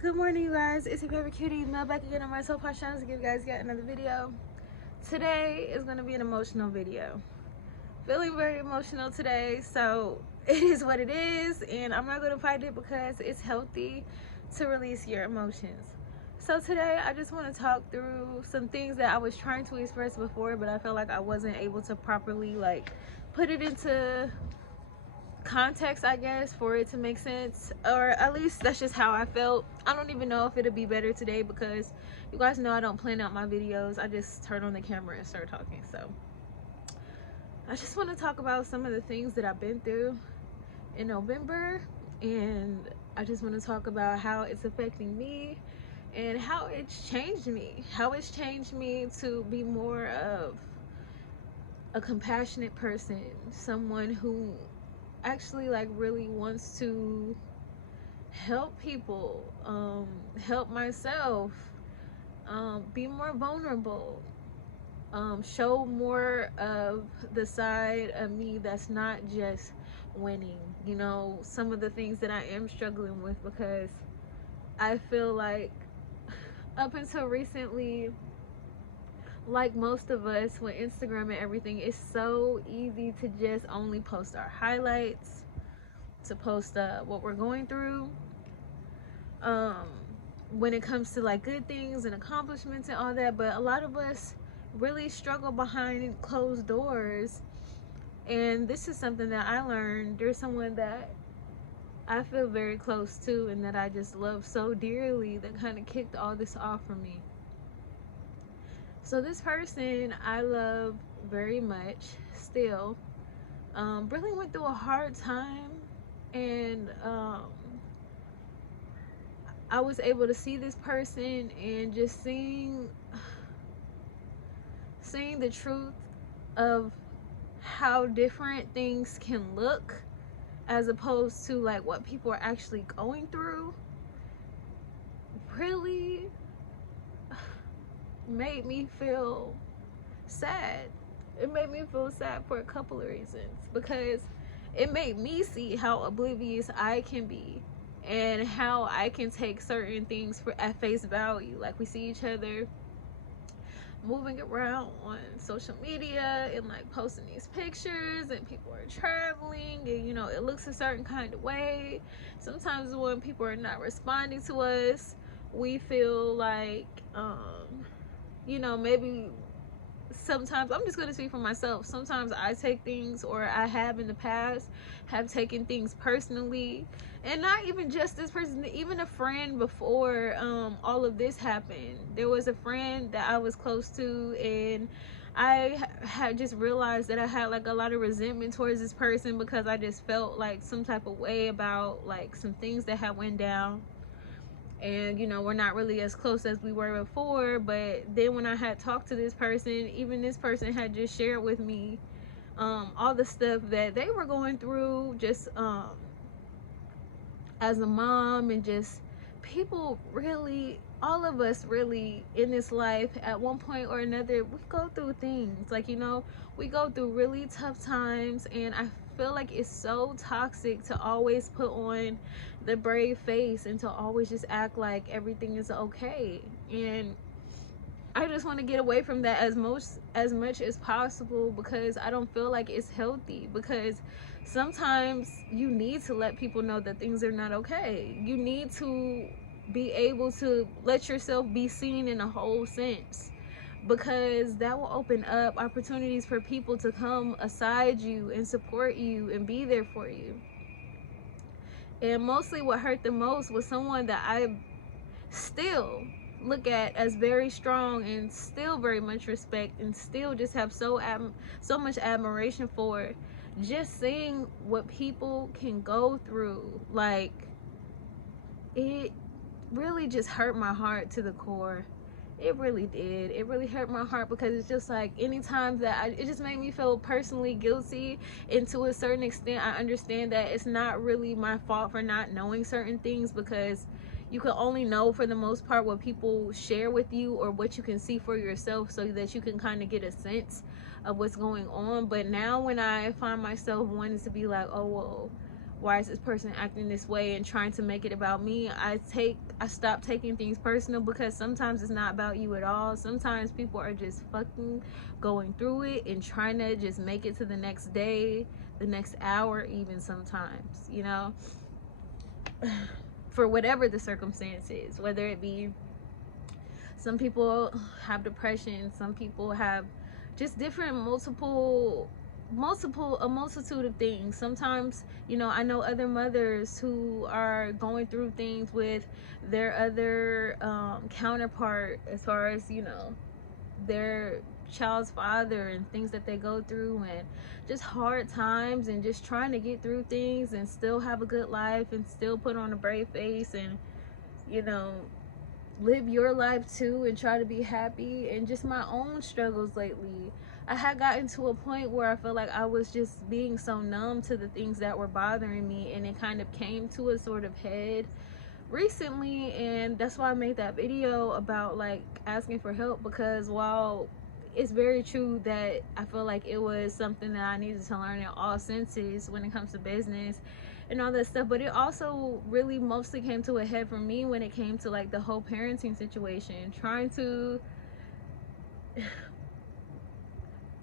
Good morning, you guys. It's your favorite cutie Mel back again on my Soul Pod channel to give you guys yet another video. Today is going to be an emotional video. Feeling very emotional today, so it is what it is, and I'm not going to fight it because it's healthy to release your emotions. So today I just want to talk through some things that I was trying to express before, but I felt like I wasn't able to properly put it into context, I guess, for it to make sense, or at least that's just how I felt. I don't even know if it'll be better today because you guys know I don't plan out my videos. I just turn on the camera and start talking. So I just want to talk about some of the things that I've been through in November, and I just want to talk about how it's affecting me and how it's changed me to be more of a compassionate person, someone who actually really wants to help people, help myself, be more vulnerable, show more of the side of me that's not just winning. You know, some of the things that I am struggling with, because I feel like up until recently, like most of us with Instagram and everything, it's so easy to just only post our highlights, to post what we're going through, um when it comes to good things and accomplishments and all that. But a lot of us really struggle behind closed doors, and this is something that I learned. There's someone that I feel very close to and that I just love so dearly that kind of kicked all this off for me. So this person I love very much still, really went through a hard time, and I was able to see this person and just seeing the truth of how different things can look as opposed to what people are actually going through really made me feel sad. It made me feel sad for a couple of reasons, because it made me see how oblivious I can be and how I can take certain things for at face value. Like, we see each other moving around on social media and posting these pictures, and people are traveling, and it looks a certain kind of way. Sometimes when people are not responding to us, we feel maybe sometimes, I'm just going to speak for myself, sometimes I take things, or I have in the past have taken things personally. And not even just this person, even a friend before all of this happened. There was a friend that I was close to, and I had just realized that I had a lot of resentment towards this person because I just felt some type of way about some things that had went down. And we're not really as close as we were before. But then when I had talked to this person, even this person had just shared with me all the stuff that they were going through, just as a mom, and just people really, all of us really in this life at one point or another, we go through things, we go through really tough times. And I feel like it's so toxic to always put on the brave face and to always just act like everything is okay. And I just want to get away from that as much as possible, because I don't feel like it's healthy. Because sometimes you need to let people know that things are not okay. You need to be able to let yourself be seen in a whole sense, because that will open up opportunities for people to come aside you and support you and be there for you. And mostly what hurt the most was someone that I still look at as very strong and still very much respect and still just have so much admiration for. Just seeing what people can go through, it really just hurt my heart to the core. It really did. It really hurt my heart, because it's just anytime that it just made me feel personally guilty. And to a certain extent, I understand that it's not really my fault for not knowing certain things, because you can only know for the most part what people share with you or what you can see for yourself, so that you can kind of get a sense of what's going on. But now when I find myself wanting to be like, oh well, why is this person acting this way, and trying to make it about me, I stop taking things personal, because sometimes it's not about you at all. Sometimes people are just fucking going through it and trying to just make it to the next day, the next hour, even sometimes, you know, for whatever the circumstance is, whether it be, some people have depression, some people have just different a multitude of things. Sometimes, you know, I know other mothers who are going through things with their other counterpart, as far as, you know, their child's father, and things that they go through, and just hard times, and just trying to get through things and still have a good life, and still put on a brave face, and, you know, live your life too, and try to be happy. And just my own struggles lately, I had gotten to a point where I felt like I was just being so numb to the things that were bothering me, and it kind of came to a sort of head recently. And that's why I made that video about like asking for help, because while it's very true that I feel like it was something that I needed to learn in all senses when it comes to business and all that stuff, but it also really mostly came to a head for me when it came to like the whole parenting situation. Trying to,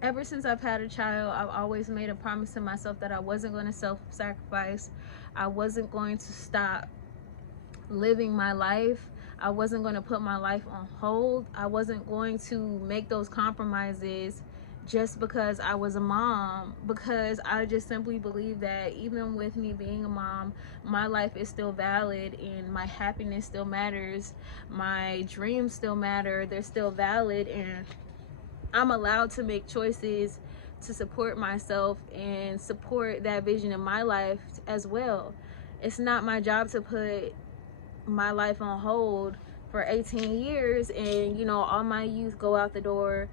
ever since I've had a child, I've always made a promise to myself that I wasn't going to self-sacrifice. I wasn't going to stop living my life. I wasn't going to put my life on hold. I wasn't going to make those compromises just because I was a mom, because I just simply believe that even with me being a mom, my life is still valid, and my happiness still matters. My dreams still matter. They're still valid, and I'm allowed to make choices to support myself and support that vision in my life as well. It's not my job to put my life on hold for 18 years and, you know, all my youth go out the door,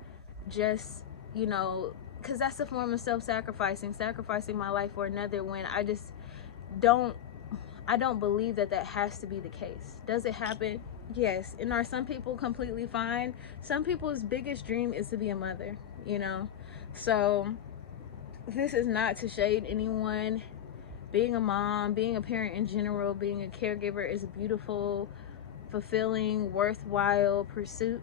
just, you know, because that's a form of sacrificing my life for another, when don't I don't believe that that has to be the case. Does it happen? Yes. And are some people completely fine? Some people's biggest dream is to be a mother, you know. So this is not to shade anyone. Being a mom, being a parent in general, being a caregiver is a beautiful, fulfilling, worthwhile pursuit.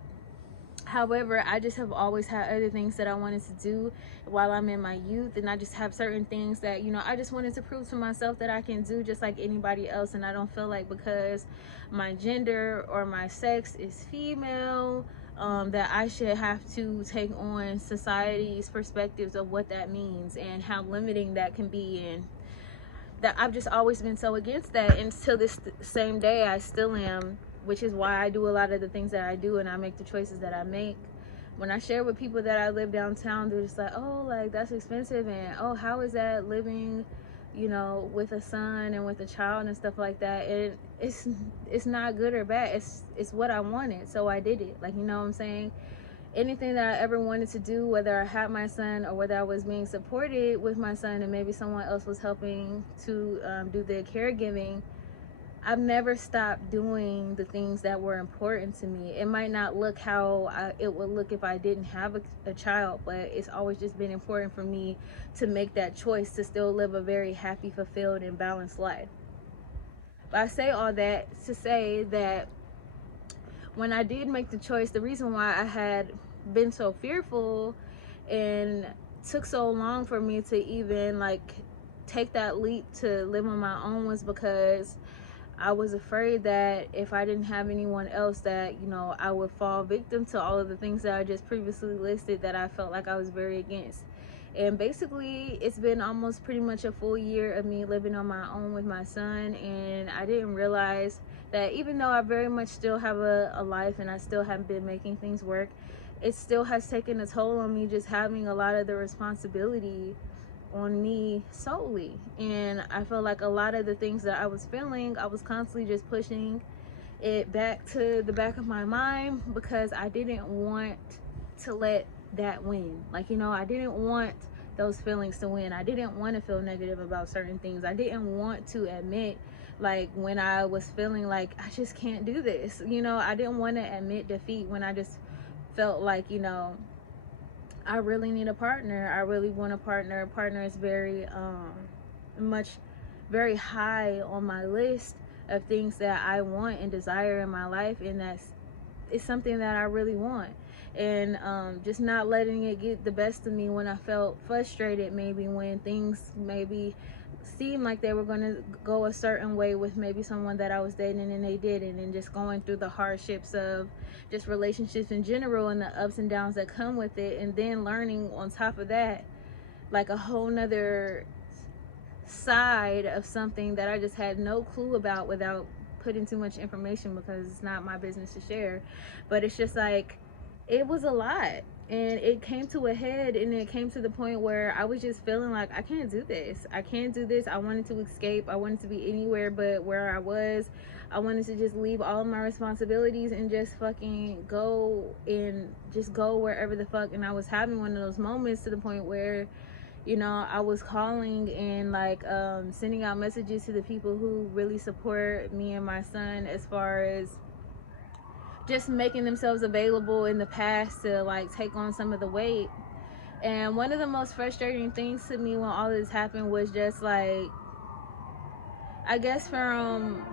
However, I just have always had other things that I wanted to do while I'm in my youth, and I just have certain things that, you know, I just wanted to prove to myself that I can do just like anybody else. And I don't feel like because my gender or my sex is female, that I should have to take on society's perspectives of what that means and how limiting that can be. And that I've just always been so against that, and till this same day I still am, which is why I do a lot of the things that I do, and I make the choices that I make. When I share with people that I live downtown, they're just like, oh, like that's expensive, and oh, how is that living, you know, with a son and with a child and stuff like that. And it's not good or bad, it's what I wanted, so I did it. Like, you know what I'm saying? Anything that I ever wanted to do, whether I had my son or whether I was being supported with my son and maybe someone else was helping to do the caregiving, I've never stopped doing the things that were important to me. It might not look how it would look if I didn't have a child, but it's always just been important for me to make that choice to still live a very happy, fulfilled, and balanced life. But I say all that to say that when I did make the choice, the reason why I had been so fearful and took so long for me to even like take that leap to live on my own was because I was afraid that if I didn't have anyone else, that, you know, I would fall victim to all of the things that I just previously listed that I felt like I was very against. And basically, it's been almost pretty much a full year of me living on my own with my son, and I didn't realize that even though I very much still have a life and I still have been making things work, it still has taken a toll on me just having a lot of the responsibility on me solely. And I feel like a lot of the things that I was feeling, I was constantly just pushing it back to the back of my mind because I didn't want to let that win. Like, you know, I didn't want those feelings to win. I didn't want to feel negative about certain things. I didn't want to admit, like, when I was feeling like I just can't do this, you know, I didn't want to admit defeat when I just felt like, you know, I really need a partner. I really want a partner. A partner is very much very high on my list of things that I want and desire in my life, and it's something that I really want. And just not letting it get the best of me when I felt frustrated, maybe when things maybe seemed like they were going to go a certain way with maybe someone that I was dating and they didn't, and just going through the hardships of just relationships in general and the ups and downs that come with it, and then learning on top of that like a whole nother side of something that I just had no clue about without putting too much information, because it's not my business to share. But it's just like, it was a lot, and it came to a head, and it came to the point where I was just feeling like I can't do this. I can't do this. I wanted to escape. I wanted to be anywhere but where I was. I wanted to just leave all of my responsibilities and just fucking go, and just go wherever the fuck. And I was having one of those moments to the point where, you know, I was calling and like sending out messages to the people who really support me and my son, as far as just making themselves available in the past to like take on some of the weight. And one of the most frustrating things to me when all this happened was just like, I guess from,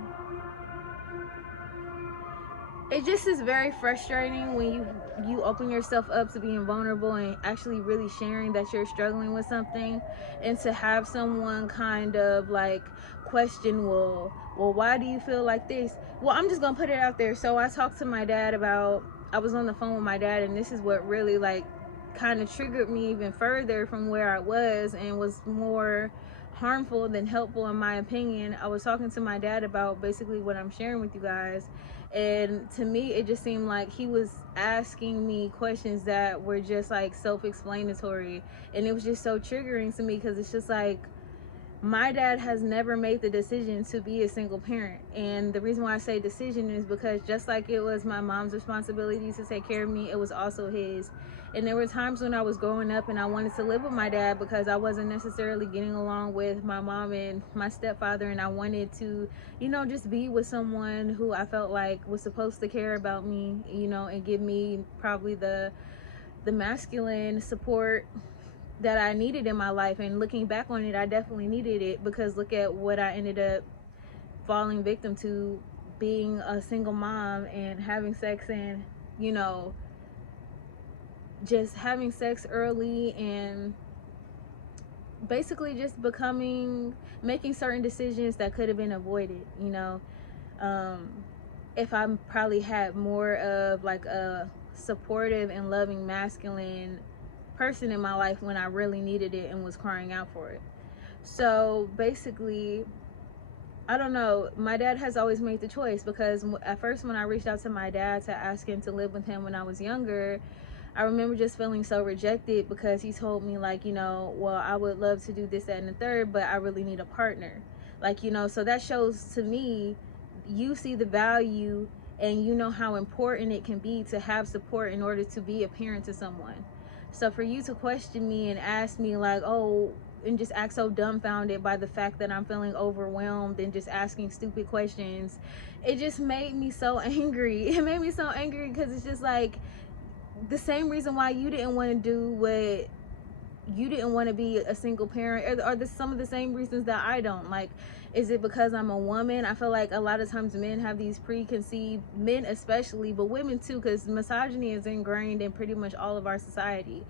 it just is very frustrating when you open yourself up to being vulnerable and actually really sharing that you're struggling with something, and to have someone kind of like question, well, why do you feel like this? Well, I'm just gonna put it out there. So I talked to my dad about, I was on the phone with my dad, and this is what really like kind of triggered me even further from where I was, and was more harmful than helpful in my opinion. I was talking to my dad about basically what I'm sharing with you guys, and to me it just seemed like he was asking me questions that were just like self-explanatory, and it was just so triggering to me, because it's just like, my dad has never made the decision to be a single parent. And the reason why I say decision is because just like it was my mom's responsibility to take care of me, it was also his. And there were times when I was growing up and I wanted to live with my dad because I wasn't necessarily getting along with my mom and my stepfather, and I wanted to, you know, just be with someone who I felt like was supposed to care about me, you know, and give me probably the masculine support that I needed in my life. And looking back on it, I definitely needed it, because look at what I ended up falling victim to, being a single mom and having sex, and, you know, just having sex early, and basically just making certain decisions that could have been avoided, you know. If I probably had more of like a supportive and loving masculine person in my life when I really needed it and was crying out for it. So basically, I don't know, my dad has always made the choice, because at first when I reached out to my dad to ask him to live with him when I was younger, I remember just feeling so rejected, because he told me like, you know, well, I would love to do this, that, and the third, but I really need a partner. Like, you know, so that shows to me, you see the value, and you know how important it can be to have support in order to be a parent to someone. So for you to question me and ask me like, oh, and just act so dumbfounded by the fact that I'm feeling overwhelmed and just asking stupid questions, it just made me so angry. It made me so angry, because it's just like, the same reason why you didn't want to do what you didn't want to be a single parent, or some of the same reasons that I don't like. Is it because I'm a woman? I feel like a lot of times men have these preconceived, men especially, but women too, because misogyny is ingrained in pretty much all of our society.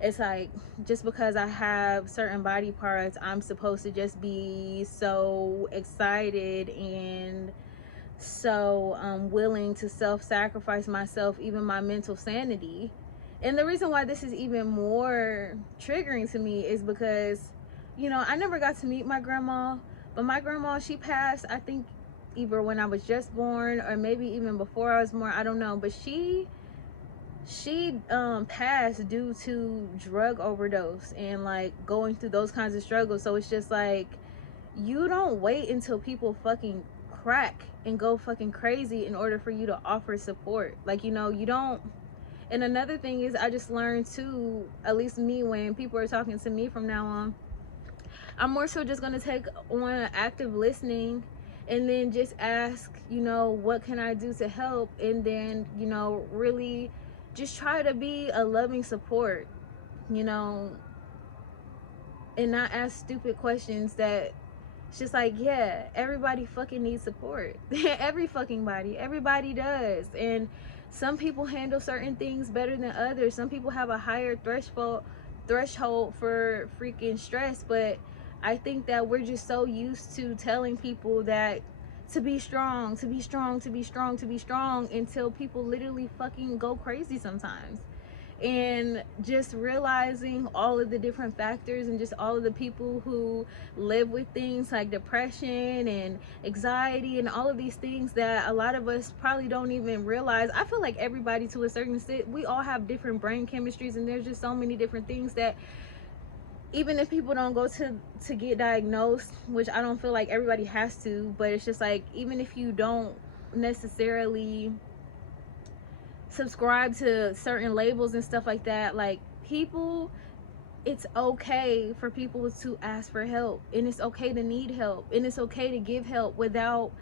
It's like, just because I have certain body parts, I'm supposed to just be so excited and so willing to self-sacrifice myself, even my mental sanity. And the reason why this is even more triggering to me is because, you know, I never got to meet my grandma, but my grandma, she passed, I think, either when I was just born or maybe even before I was born, I don't know, but she passed due to drug overdose and like going through those kinds of struggles. So it's just like, you don't wait until people fucking crack and go fucking crazy in order for you to offer support. Like, you know, you don't. And another thing is, I just learned too, at least me, when people are talking to me from now on, I'm more so just going to take on active listening, and then just ask, you know, what can I do to help? And then, you know, really just try to be a loving support, you know, and not ask stupid questions that It's just like, yeah, everybody fucking needs support. Everybody does. And some people handle certain things better than others. Some people have a higher threshold for freaking stress, but I think that we're just so used to telling people that to be strong, to be strong, to be strong, to be strong, until people literally fucking go crazy sometimes. And just realizing all of the different factors and just all of the people who live with things like depression and anxiety and all of these things that a lot of us probably don't even realize. I feel like everybody, to a certain extent, we all have different brain chemistries, and there's just so many different things that even if people don't go to get diagnosed, which I don't feel like everybody has to, but it's just like, even if you don't necessarily subscribe to certain labels and stuff like that, like, people, it's okay for people to ask for help, and it's okay to need help, and it's okay to give help without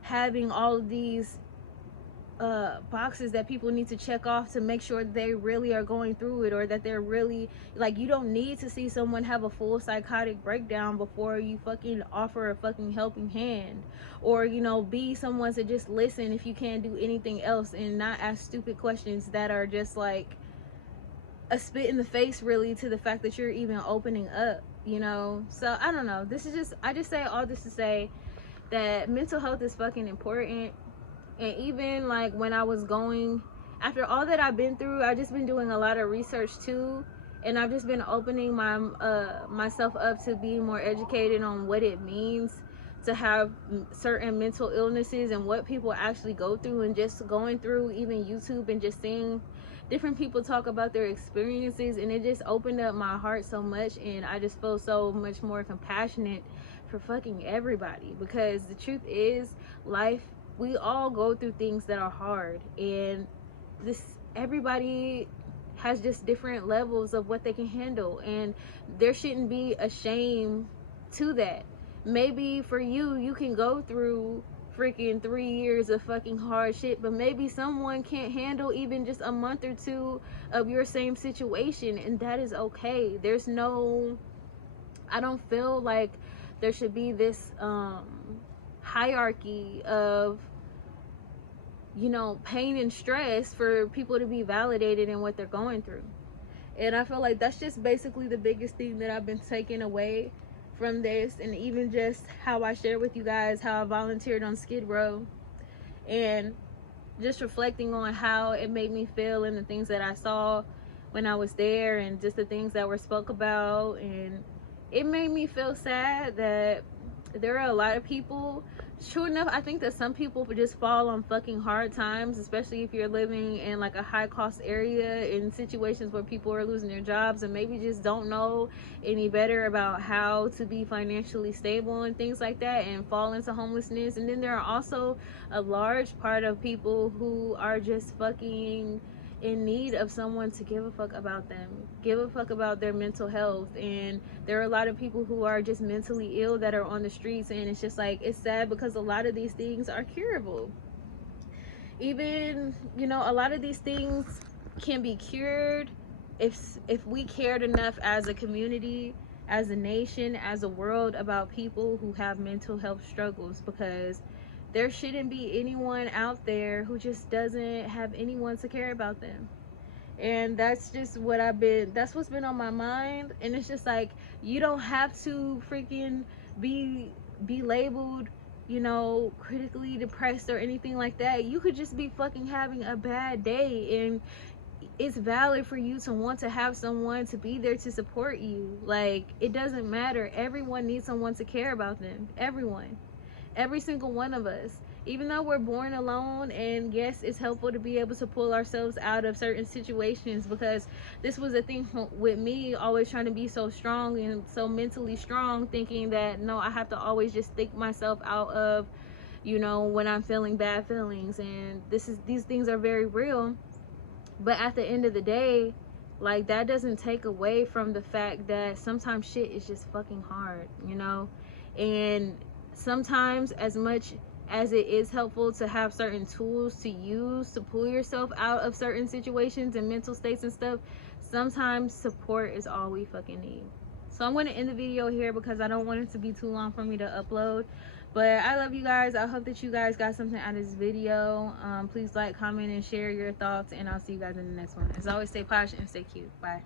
having all of these boxes that people need to check off to make sure they really are going through it, or that they're really, like, you don't need to see someone have a full psychotic breakdown before you fucking offer a fucking helping hand, or, you know, be someone to just listen if you can't do anything else, and not ask stupid questions that are just like a spit in the face, really, to the fact that you're even opening up, you know. So I don't know, this is just, I just say all this to say that mental health is fucking important. And even like when I was going, after all that I've been through, I've just been doing a lot of research too, and I've just been opening myself up to being more educated on what it means to have certain mental illnesses and what people actually go through, and just going through even YouTube and just seeing different people talk about their experiences, and it just opened up my heart so much, and I just feel so much more compassionate for fucking everybody, because the truth is, life, we all go through things that are hard, and this, everybody has just different levels of what they can handle, and there shouldn't be a shame to that. Maybe for you, you can go through freaking 3 years of fucking hard shit, but maybe someone can't handle even just a month or two of your same situation, and that is okay. There's no, I don't feel like there should be this hierarchy of, you know, pain and stress for people to be validated in what they're going through. And I feel like that's just basically the biggest thing that I've been taking away from this, and even just how I share with you guys how I volunteered on Skid Row, and just reflecting on how it made me feel and the things that I saw when I was there, and just the things that were spoke about. And it made me feel sad that there are a lot of people, true enough, I think that some people just fall on fucking hard times, especially if you're living in like a high cost area, in situations where people are losing their jobs and maybe just don't know any better about how to be financially stable and things like that, and fall into homelessness. And then there are also a large part of people who are just fucking in need of someone to give a fuck about them, give a fuck about their mental health. And there are a lot of people who are just mentally ill that are on the streets, and it's just like, it's sad because a lot of these things are curable. Even, you know, a lot of these things can be cured if we cared enough as a community, as a nation, as a world, about people who have mental health struggles, because there shouldn't be anyone out there who just doesn't have anyone to care about them. And that's just what that's what's been on my mind. And it's just like, you don't have to freaking be labeled, you know, critically depressed or anything like that. You could just be fucking having a bad day, and it's valid for you to want to have someone to be there to support you. Like, it doesn't matter. Everyone needs someone to care about them. Every single one of us. Even though we're born alone, and yes, it's helpful to be able to pull ourselves out of certain situations, because this was a thing with me, always trying to be so strong and so mentally strong, thinking that, no, I have to always just think myself out of, you know, when I'm feeling bad feelings. And these things are very real. But at the end of the day, like, that doesn't take away from the fact that sometimes shit is just fucking hard, you know. And sometimes, as much as it is helpful to have certain tools to use to pull yourself out of certain situations and mental states and stuff, sometimes support is all we fucking need. So I'm going to end the video here because I don't want it to be too long for me to upload. But I love you guys. I hope that you guys got something out of this video. Please like, comment, and share your thoughts, and I'll see you guys in the next one. As always, stay posh and stay cute. Bye.